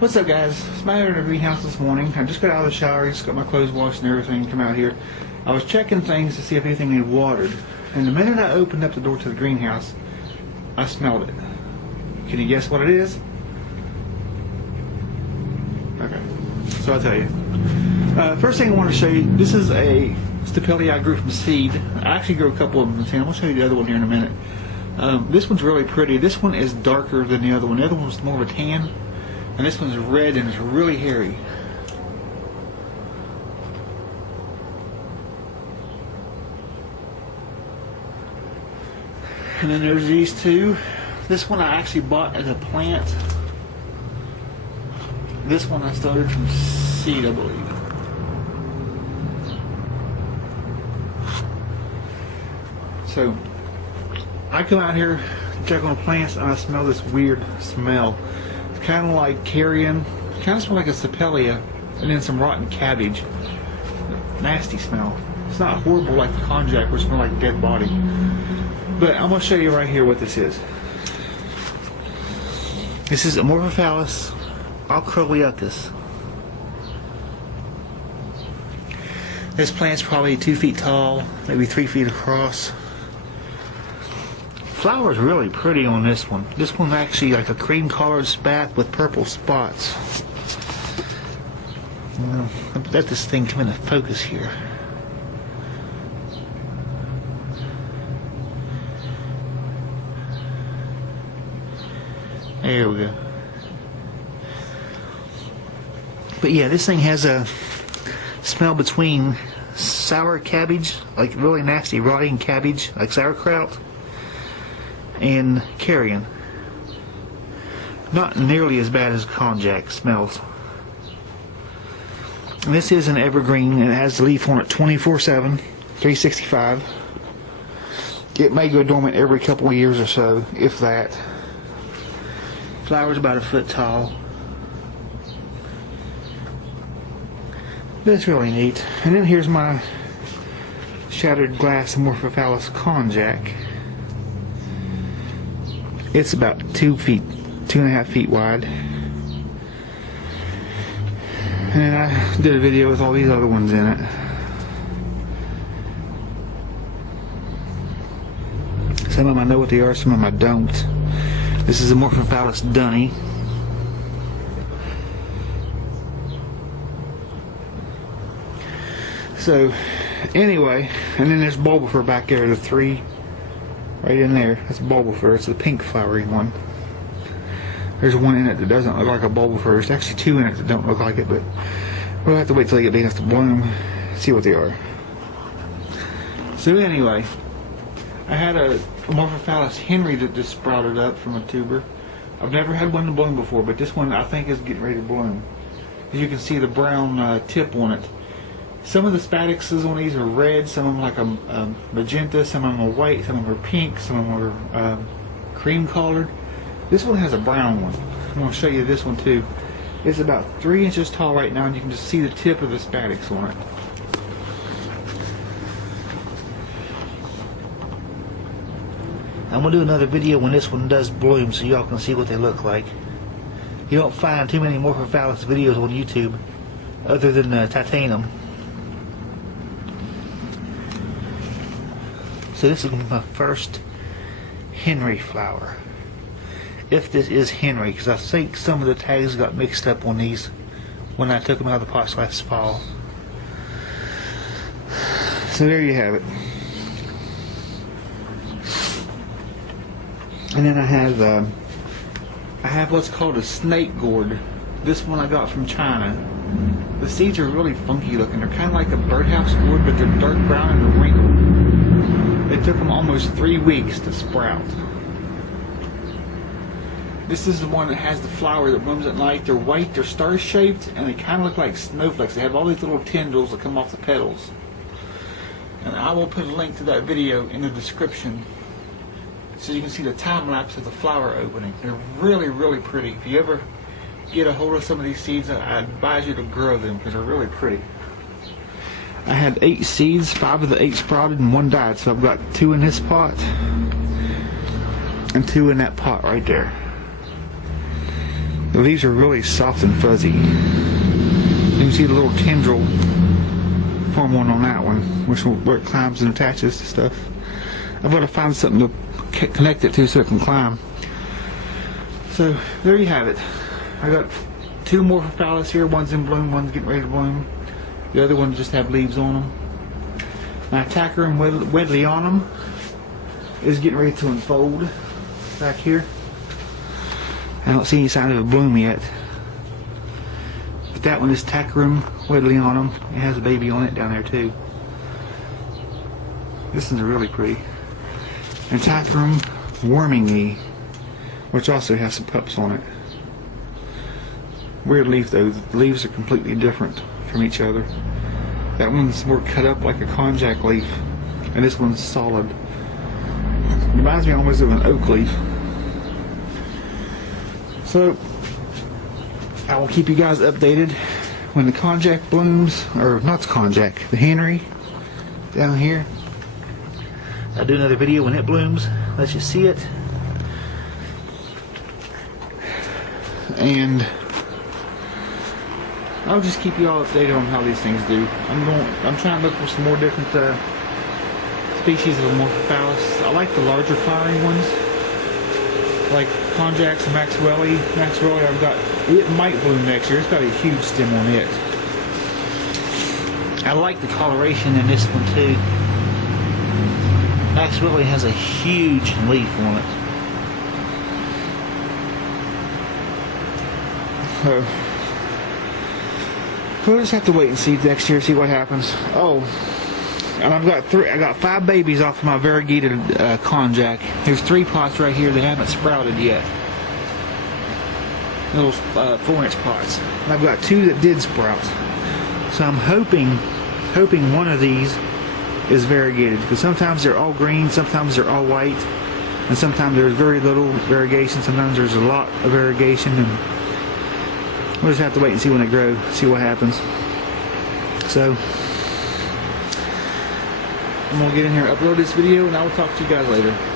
What's up, guys? It's Matt in the greenhouse this morning. I just got out of the shower, just got my clothes washed and everything, come out here. I was checking things to see if anything needed watered. And the minute I opened up the door to the greenhouse, I smelled it. Can you guess what it is? Okay, so I'll tell you. First thing I want to show you, this is a Stapelia I grew from seed. I actually grew a couple of them from seed. I'm going to show you the other one here in a minute. This one's really pretty. This one is darker than the other one. The other one was more of a tan. And this one's red and it's really hairy. And then there's these two. This one I actually bought as a plant. This one I started from seed, I believe. So I come out here, check on the plants, and I smell this weird smell. Kind of like carrion, kind of smell like a Stapelia, and then some rotten cabbage. Nasty smell. It's not horrible like the konjac, which smells like a dead body. But I'm going to show you right here what this is. This is Amorphophallus, ochroleucus. This plant's probably 2 feet tall, maybe 3 feet across. Flower's really pretty on this one. This one's actually like a cream colored spathe with purple spots. Let this thing come into focus here. There we go. But yeah, this thing has a smell between sour cabbage, like really nasty rotting cabbage, like sauerkraut, and carrion. Not nearly as bad as konjac smells. And this is an evergreen and it has the leaf on it 24/7, 365. It may go dormant every couple of years or so, if that. Flower's about a foot tall. That's really neat. And then here's my shattered glass Amorphophallus konjac. It's about 2 feet, 2.5 feet wide. And then I did a video with all these other ones in it. Some of them I know what they are, some of them I don't. This is Amorphophallus dunny. So, anyway, and then there's bulbifer back there, the three. Right in there, that's a bulbifer. It's the pink flowery one. There's one in it that doesn't look like a bulbifer. There's actually two in it that don't look like it, but we'll have to wait till they get big enough to bloom, see what they are. So anyway, I had a Amorphophallus henryi that just sprouted up from a tuber. I've never had one to bloom before, but this one I think is getting ready to bloom. As you can see the brown tip on it. Some of the spadixes on these are red, some of them like a magenta, some of them are white, some of them are pink, some of them are cream colored. This one has a brown one. I'm going to show you this one too. It's about 3 inches tall right now and you can just see the tip of the spadix on it. I'm going to do another video when this one does bloom so y'all can see what they look like. You don't find too many Amorphophallus videos on YouTube other than titanium. So this is my first henryi flower. If this is henryi, because I think some of the tags got mixed up on these when I took them out of the pots last fall. So there you have it. And then I have what's called a snake gourd. This one I got from China. The seeds are really funky looking. They're kind of like a birdhouse gourd, but they're dark brown and wrinkled. It took them almost 3 weeks to sprout. This is the one that has the flower that blooms at night. They're white, they're star-shaped, and they kind of look like snowflakes. They have all these little tendrils that come off the petals. And I will put a link to that video in the description so you can see the time-lapse of the flower opening. They're really, really pretty. If you ever get a hold of some of these seeds, I advise you to grow them because they're really pretty. I had 8 seeds, 5 of the 8 sprouted and 1 died, so I've got 2 in this pot and 2 in that pot right there. The leaves are really soft and fuzzy. You can see the little tendril form one on that one, where it climbs and attaches to stuff. I've got to find something to connect it to so it can climb. So there you have it. I got two Amorphophallus here. One's in bloom, one's getting ready to bloom. The other one just have leaves on them. My Tachyrum wedleyanum is getting ready to unfold back here. I don't see any sign of a bloom yet. But that one is Tachyrum wedleyanum. It has a baby on it down there too. This one's really pretty. And Tachyrum wormingi, which also has some pups on it. Weird leaf though. The leaves are completely different from each other. That one's more cut up like a konjac leaf, and this one's solid. It reminds me almost of an oak leaf. So I will keep you guys updated when the konjac blooms, or not the konjac, the henryi down here. I'll do another video when it blooms, let you see it. And I'll just keep you all updated on how these things do. I'm trying to look for some more different species of Amorphophallus. I like the larger flowering ones, like konjacs and Maxwelli. Maxwelli, it might bloom next year. It's got a huge stem on it. I like the coloration in this one too. Maxwelli has a huge leaf on it. We'll just have to wait and see next year, see what happens. Oh, and I got 5 babies off of my variegated konjac. There's 3 pots right here that haven't sprouted yet. Little 4-inch pots. And I've got 2 that did sprout. So I'm hoping one of these is variegated, because sometimes they're all green, sometimes they're all white, and sometimes there's very little variegation, sometimes there's a lot of variegation, and we'll just have to wait and see when they grow, see what happens. So I'm gonna get in here, upload this video, and I will talk to you guys later.